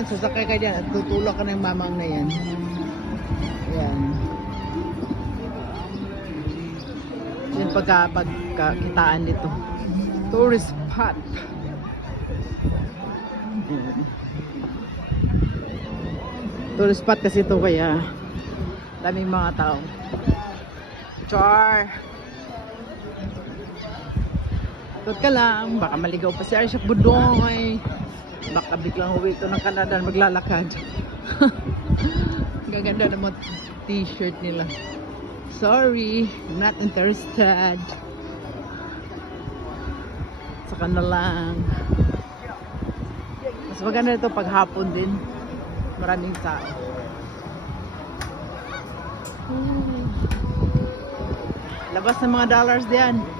yan, sasakay ka dyan at tutulak ka ng mamang na yan. Yan. Yan pagkakitaan dito. Tourist spot. Yan. Tourist spot kasi ito kaya daming mga tao. Char! Ikot ka lang, baka maligaw pa si Arsha Budoy. Baka biglang uwi ito ng Canada maglalakad. Gaganda naman t-shirt nila. Sorry, I'm not interested. Saka na lang. Mas maganda ito pag hapon din. Maraming tao. Labas ng mga dollars diyan.